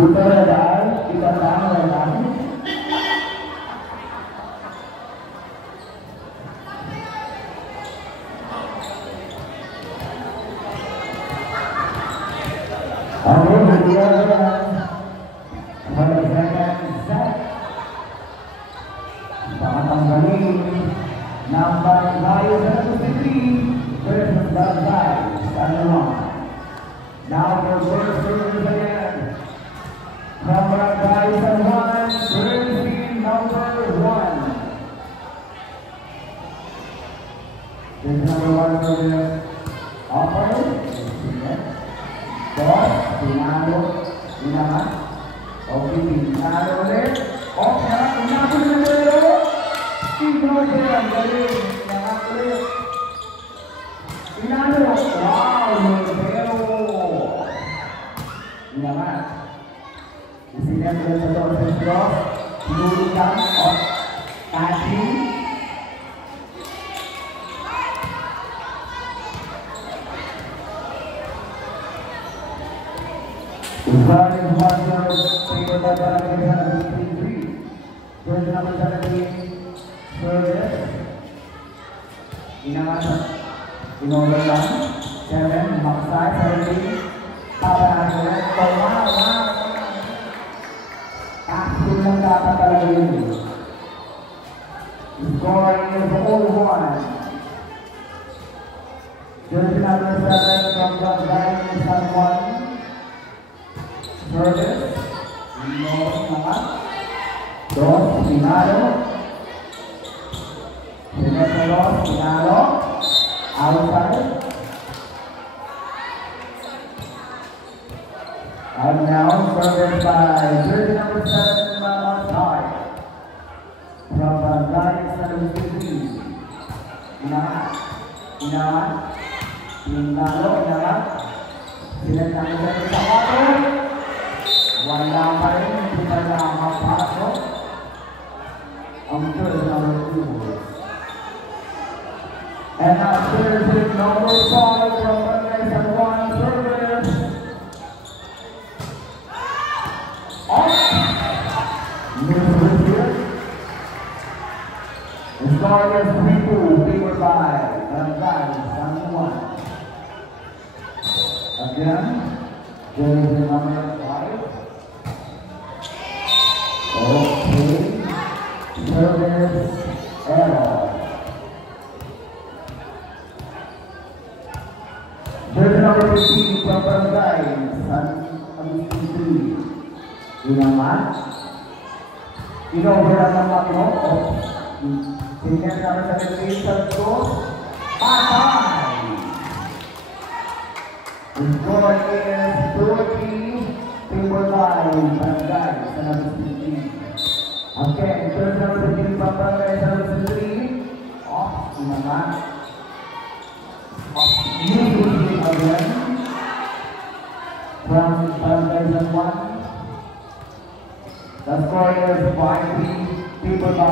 Tutorial kita tahu. Amin dia number 573 versus the guys now for first service again number guys and 1 serving number 1 this number 1 service offer Dos, pinalo, pinaman, okay, pinalo ulit, okay, pinalo ulit, pinalo ang galing, pinalo ulit, pinalo, wow, pero, pinaman, isinya ulit sa Dos, pinulukan, kasi, Starting one favored by Barangay 3. First number 17, service. Inangan, inover lang. 7, maksay, 17. Papanaan ulit. Wow. Kasul lang dapat talaga yun. Scoring is all 1. Jersey number 7 from the Barangay San Juan. Service, naman, Dos, pinalo, Dos, pinalo, outside, and now service by jersey number 7, Mamasai, from the Lions of the Inaman, pinalo, sinasama sa sapato. Wala pa rin, hindi pa na mapasok ang third number 2. And now third number 5 from Barangay San Juan service. Off. Miss here. The score is 3-2, favored by Barangay San Juan. Again, jersey number 5. Okay, service error. Jersey number 15 from Barangay San Agustin 3. Inaman. Inover ang matno. Senior number 17 sa score. Patay! The score is 30. Favored by Barangay San Agustin 3. Okay, third number 15 from Barangay San Agustin 3. Off, inaman. Usually again from Barangay San Juan. The score is 5-3, favored by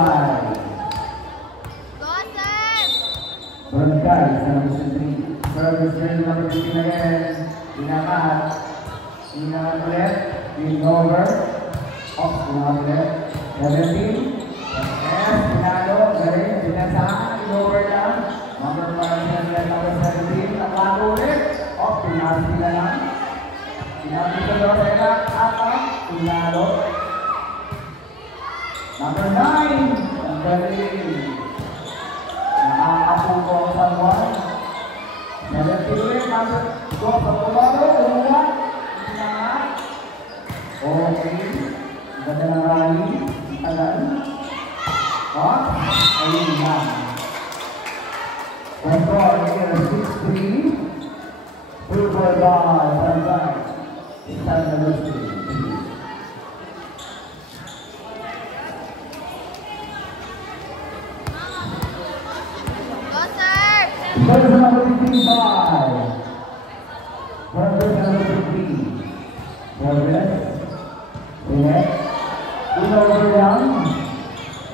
Barangay San Agustin 3. Service number 15 again. Inaman. Inaman ulit, in-over, off, inaman ulit, 17, S, pinalo, galing, pinasaan, in-over lang, number 5, number 17, naklato ulit, off, pinalo sila lang, pinalo sila sila, at, pinalo, number 9, ang galing, nakakapuko ang San Juan, 17 ulit, number 2, pagkabalo, umuwan, okay, ganda ng rally, tagal. Ayun lang. The score is 6-3. Favored by Barangay San Agustin 3. Go, sir! Service number 55. Service number 50. Service. Select. In-over lang.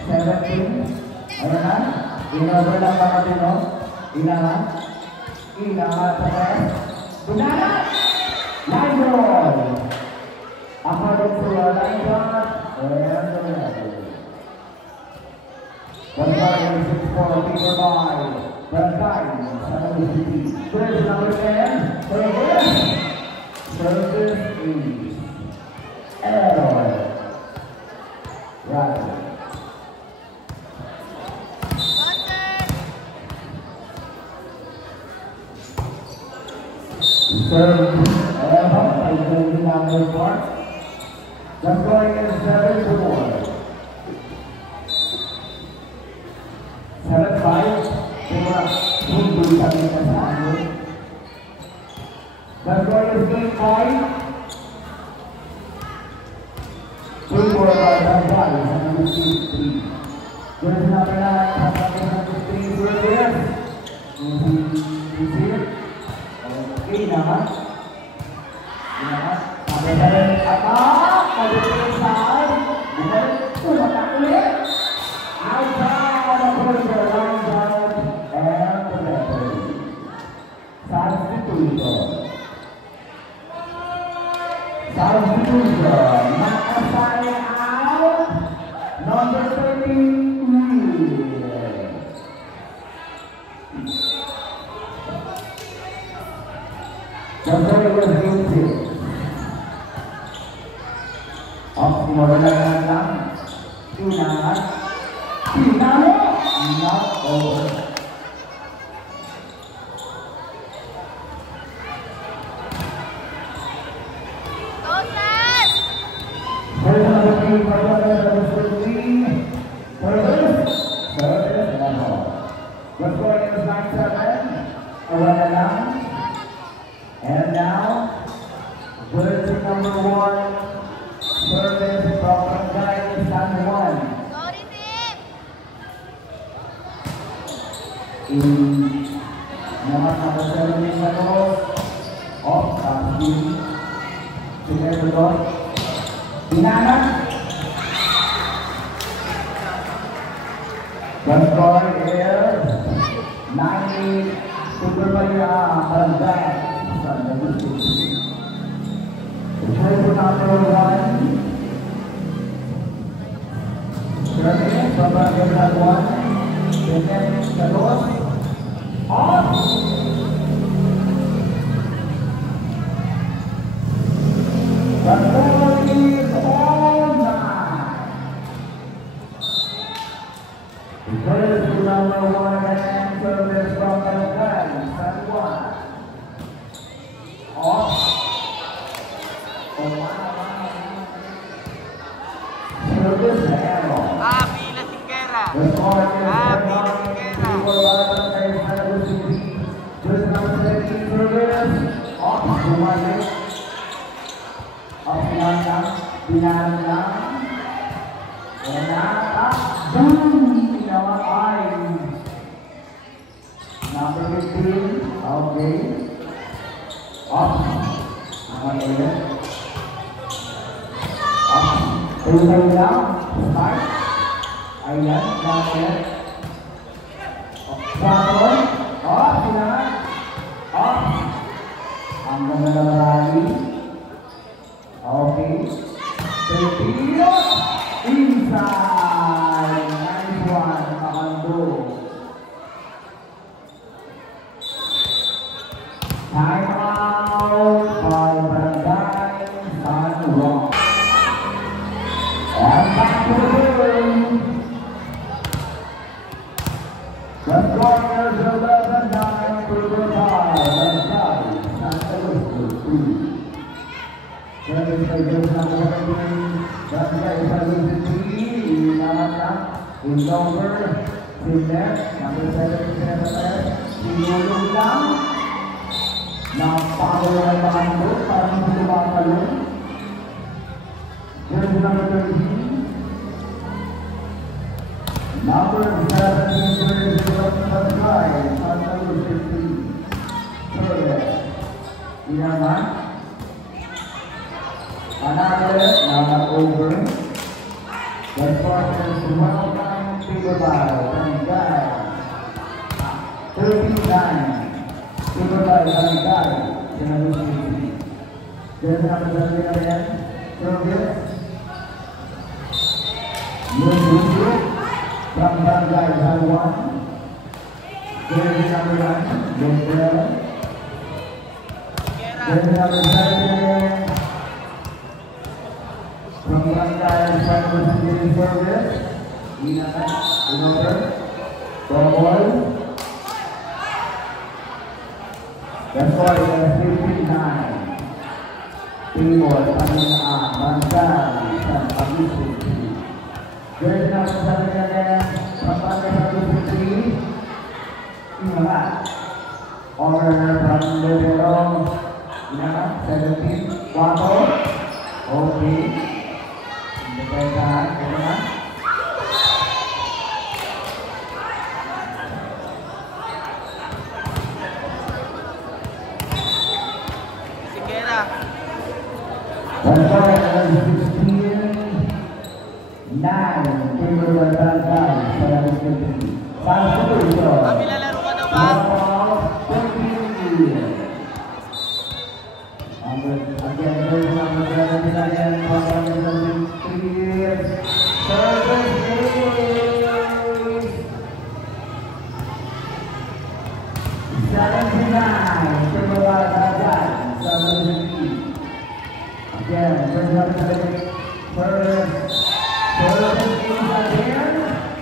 17. Ayan na. In-over lang pa natin, no? Ilangan. Ilangan sa test. Bunala! Line roll. According to our line shot, and the referee. The player 6-4 people by the Titans, San Luis City. There's number 10, service is Aaron Radley. Serve Aaron by the number 4. The score is 7-4. 7-5. Hindi kami kasama. The score is 8-5. 3-4 by the Titans and the 3. There's another night from the 3 players. Okay naman. Sampai dari atas, pada selesai, dan tumatak ulit. Outside of the line out and the referee. Substitution. Nakasaya out, number 33. The player was guilty. Modern lang, tinangat, tinalo, not over. Go, Sir! First number 3, number 3, service, and all. The score is 9-7, around the line. And now, jersey number 1. Service from Barangay San Juan. Sorry, Tim! Naman number 7 yung off, tapos sige doon. Dinanat. The score is 9-8 Superbaya Barangay San Juan. Jersey number 1. Service from Barangay San Juan. Defense Kalos. Off. The score is all 9. Jersey number 1 and service from Barangay San Juan. Off. Service error. Abi la Siquera. The score is Abi la Siquera. Just number 17 service. Off to my left. Off pinang. And up. Boom! Ginawa ay. Number 15. Okay. Off. Naman Tuloy lang, start. Ayan, natin. Baton, off, sinangan. Off. Hanggang na rally. Okay. Tepilo. Inside. Nice one, Kamando. Time out by Barangay San Juan. And back to the game. The score is 11-9 to the tie. Barangay San Juan. Service by Jersey number 17. Barangay San Juan. Naman in number 3 number 7 sinulog lang. Power ay Kamando para hindi lumakalong. Jersey number 13. Number 17 jersey from Barangay San Juan. Service. Inaman. Another not over. The score is 1-9 Superbay Barangay 39. Superbay Barangay San Luis City. Jersey number 7 again. service. Lucio from Barangay Halwan. Jersey number 9, Gabriel. Jersey number 7 from Barangay Cypress City Service. Inakan, Inover, Bobol. That's why it's 59. Timor, Panginoon, Bansay, San Pablo. Jersey number 7 again from Barangay Pablo City. Inakan. Honor from Libero. Inakan, 17. Wato. Okay. Independent. Inakan. Singera. That's right, 16, 9, Timber Barangay, San City. San Studio. Kami lalaro ka daw ba? Again, there's number 17 again, service days. 79, Timber Barangay, San City. Again, there's number 17, service days again.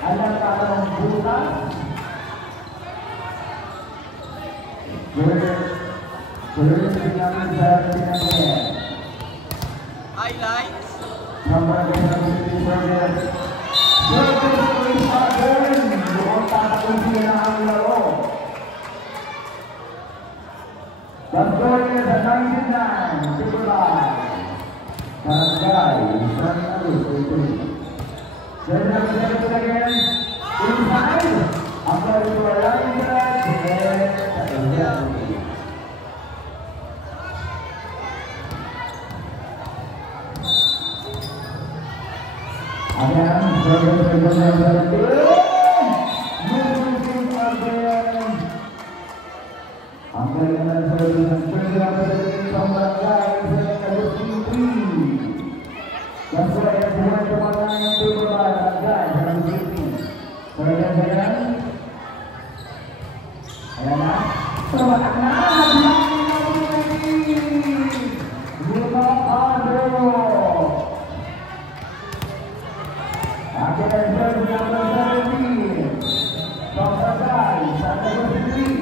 Alam ka ng bukas. Service number 17 again. Highlights. Number 17 service. Service days again. Doon tatapusin na ang laro. The score is at 99, Superline. Barangay, San Luis, There's number 7 again. Inside. Ang ball to our right side. Again, service number 17. Moving again. Ang galing ng service ng number 17 from Barangay, San Luis. That's why everyone from online to provide that guy from the city. So again, ayan na. Tumatak na! Lima Andro! Akin ang service number 17 from Barangay, San Luis.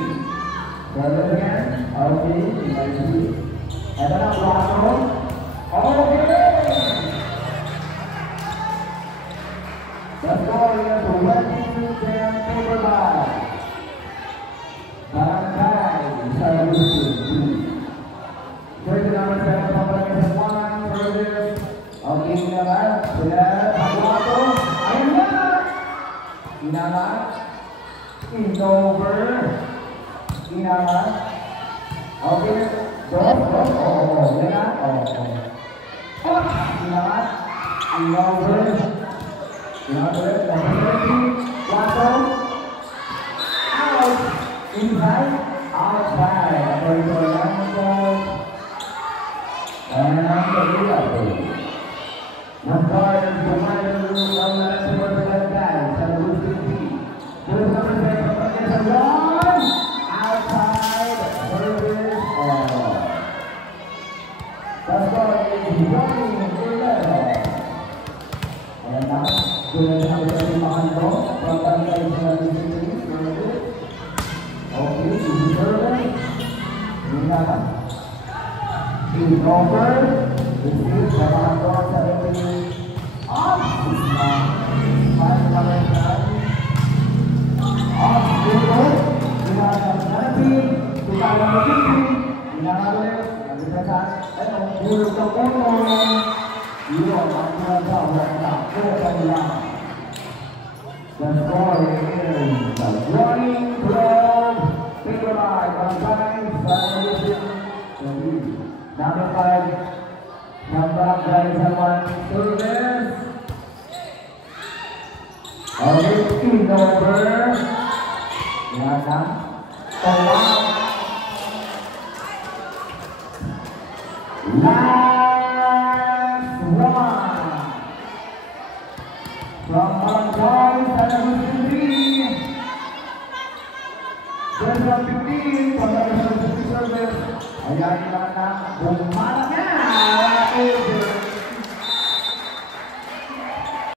So again, okay, ito na, Plato. Okay! The score is 22-10 Timberline. Barangay, San Luis. Jersey number 7 from Barangay 1, service. Okay, inaman. Sila, Pagwato. Ayun na! Inaman. Inover. Inaman. Okay. Dos. Yan na. Inaman. Inover. Number 30, Wato, out, inside, outside, according to our numbers, and number 11. Number Dumayo from the Super Barangay, San Luis City. There's number 7 from Barangay 1, outside, service, the score is 1-11. And now, Jersey number 30 Mahanto from Barangay San Luis City. Okay, this is service. Inakan. Is over. This is the Mahanto 17. Off. Five number 9. Off. Good. Inakan 17. Tukala 15. Inakan ulit. Nagsasan. Ito. Bulog ng puno. Iyon ang tinatawag na Coca-Cola. The score is 20-12. Timberline, Barangay, San Luis. Number 5, from Barangay San Juan, service. Okay, Inover. Inakan. Tawag. Last 1. From Barangay San Agustin 3. There's a 15 from the service. Ayan yung mga na. Bumala na.